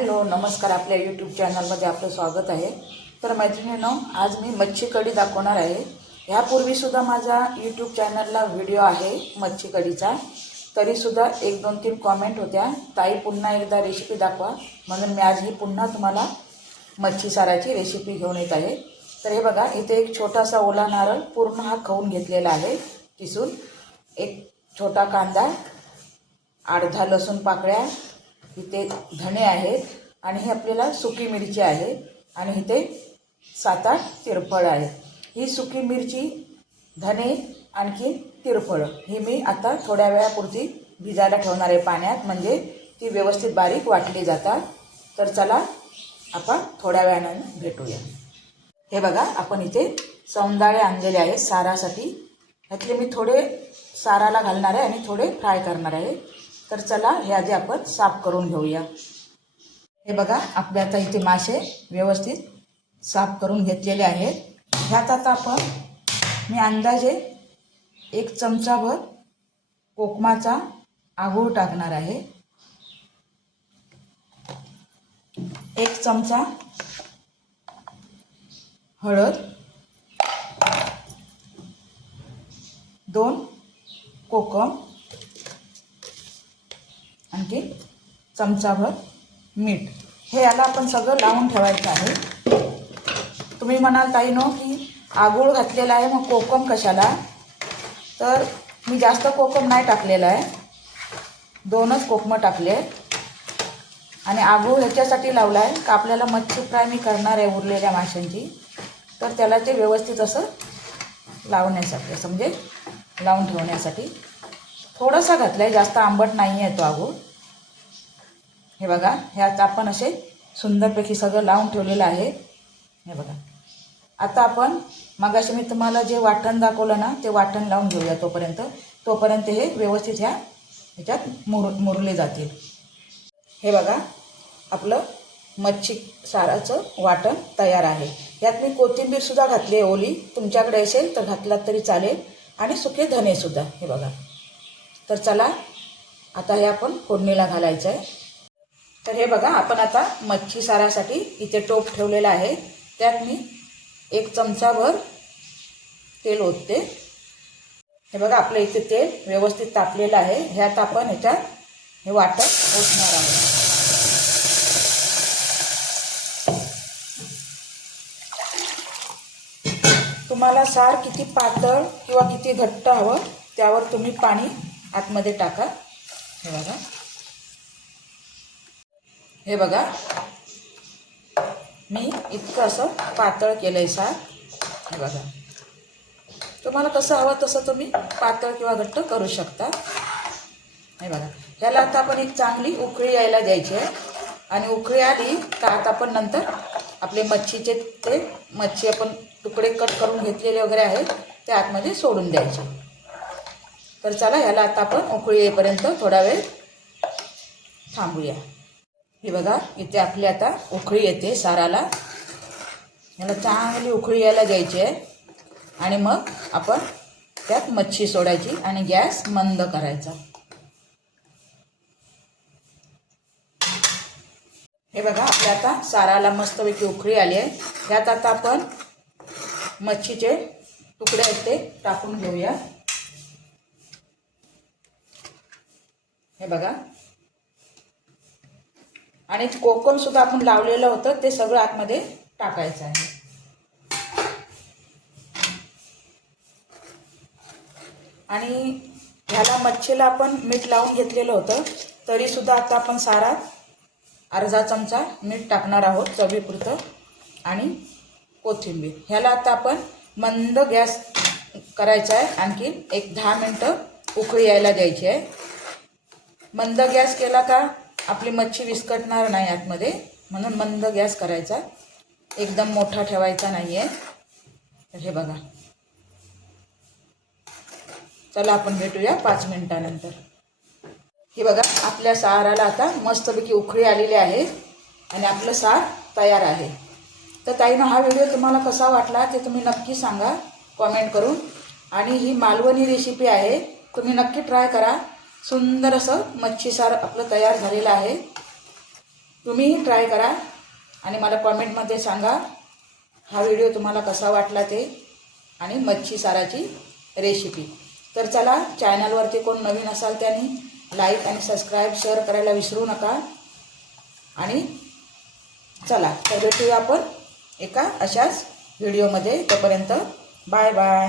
Hello नमस्कार आपल्या YouTube चॅनलमध्ये आपलं स्वागत आहे. तर मैत्रिणीनो आज मी मच्छी कढी दाखवणार आहे. ह्यापूर्वीसुद्धा माझा यूट्यूब चॅनलला व्हिडिओ आहे मच्छी कढीचा तरीसुद्धा एक दोन तीन कॉमेंट होत्या. ताई पुन्हा एकदा रेसिपी दाखवा. म्हणून मी आज ही पुन्हा तुम्हाला मच्छी साराची रेसिपी घेऊन येत आहे. तर हे बघा इथे एक छोटासा ओला नारळ पूर्ण हा खाऊन घेतलेला आहे किसून एक छोटा कांदा अर्धा लसूण पाकळ्या इथे धणे आहेत आणि हे आपल्याला सुकी मिरची आहे आणि इथे सात आठ तिरफळ आहे. ही सुकी मिरची धणे आणखी तिरफळ ही मी आता थोड्या वेळापुरती भिजायला ठेवणार आहे पाण्यात. म्हणजे ती व्यवस्थित बारीक वाटली जातात. तर चला आपण थोड्या वेळानं भेटूया. हे बघा आपण इथे सौंदाळे आणलेले आहेत सारासाठी. ह्यातले मी थोडे साराला घालणार आहे आणि थोडे फ्राय करणार आहे. तर चला हे आधी आपण साफ करून घेऊया. हे बघा आपल्या आता इथे मासे व्यवस्थित साफ करून घेतलेले आहेत. ह्यात आता आपण मी अंदाजे एक चमचाभर कोकमाचा आगूळ टाकणार आहे. एक चमचा हळद. दोन कोकम. आणखी चमचाभर मीठ. हे याला आपण सगळं लावून ठेवायचं आहे. तुम्ही म्हणाल ताई नो की आगूळ घातलेला आहे मग कोकम कशाला? तर मी जास्त कोकम नाही टाकलेला आहे. दोनच कोकमं टाकले. आणि आगूळ ह्याच्यासाठी लावला आहे का आपल्याला मच्छी फ्राय मी करणार आहे उरलेल्या माशांची. तर त्याला ते व्यवस्थित असं लावण्यासाठी असं म्हणजे लावून ठेवण्यासाठी. थोडासा घातला आहे जास्त आंबट नाही आहे तो आगूळ. हे बघा ह्यात आपण असे सुंदरपैकी सगळं लावून ठेवलेलं आहे. हे बघा. आता आपण मगाशी मी तुम्हाला जे वाटण दाखवलं ना ते वाटण लावून घेऊया तोपर्यंत. तोपर्यंत हे व्यवस्थित ह्या ह्याच्यात मुर मुरले जातील. हे बघा आपलं मच्छी साराचं वाटण तयार आहे. यात मी कोथिंबीरसुद्धा घातली आहे ओली. तुमच्याकडे असेल तर घातलात तरी चालेल. आणि सुके धनेसुद्धा हे बघा. तर चला आता हे आपण फोडणीला घालायचं आहे. तर हे बघा आपण आता मच्छी सारासाठी इथे टोप ठेवलेला आहे. त्यात मी एक चमचाभर तेल ओतते. हे बघा आपलं इथे तेल व्यवस्थित तापलेलं आहे. ह्यात आपण ह्याच्यात हे वाटण ओतणार आहोत. तुम्हाला सार किती पातळ किंवा किती घट्ट हवं त्यावर तुम्ही पाणी आतमध्ये टाका. हे बघा. हे बघा. मी इतकं असं पातळ केलं आहे साग हे बघा. तुम्हाला कसं हवं तसं तुम्ही पातळ किंवा घट्ट करू शकता. हे बघा. ह्याला आता आपण एक चांगली उकळी यायला द्यायची आहे. आणि उकळी आली तर आता आपण नंतर आपले मच्छीचे ते मच्छी आपण तुकडे कट करून घेतलेले वगैरे आहेत ते आतमध्ये सोडून द्यायचे. तर चला ह्याला आता आपण उकळी येईपर्यंत थोडा वेळ थांबूया. हे बघा इथे आपली आता उकळी येते साराला. याला चांगली उकळी यायला द्यायची आहे. आणि मग आपण त्यात मच्छी सोडायची आणि गॅस मंद करायचा. हे बघा आपल्या आता साराला मस्तपैकी उखळी आली आहे. त्यात आता आपण मच्छीचे तुकडे आहेत ते टाकून घेऊया. हे बघा आणि कोकम सुद्धा आपण लावलेलं होतं ते सगळं आतमध्ये टाकायचं आहे. आणि ह्याला मच्छीला आपण मीठ लावून घेतलेलं होतं तरीसुद्धा आता आपण सारा अर्धा चमचा मीठ टाकणार आहोत चवीपुरतं. आणि कोथिंबीर. ह्याला आता आपण मंद गॅस करायचा आहे आणखी एक दहा मिनटं उकळी यायला द्यायची आहे. मंद गॅस केला का आपली मच्छी विस्कटणार नाही आतमध्ये. म्हणून मंद गॅस करायचा. एकदम मोठा ठेवायचा नाही आहे तर हे बघा. चला आपण भेटूया पाच मिनिटानंतर. हे बघा आपल्या साराला आता मस्तपैकी उखळी आलेली आहे आणि आपलं सार तयार आहे. तर ताईनं हा व्हिडिओ तुम्हाला कसा वाटला ते तुम्ही नक्की सांगा. कॉमेंट करून. आणि ही मालवणी रेसिपी आहे तुम्ही नक्की ट्राय करा. सुंदर असं मच्छीसार आपलं तयार झालेलं आहे. तुम्हीही ट्राय करा आणि मला कॉमेंटमध्ये सांगा हा व्हिडिओ तुम्हाला कसा वाटला ते आणि मच्छी साराची रेसिपी तर चला चॅनलवरती कोण नवीन असाल त्यांनी लाईक आणि सबस्क्राईब शेअर करायला विसरू नका. आणि चला तर भेटूया आपण एका अशाच व्हिडिओमध्ये तोपर्यंत बाय बाय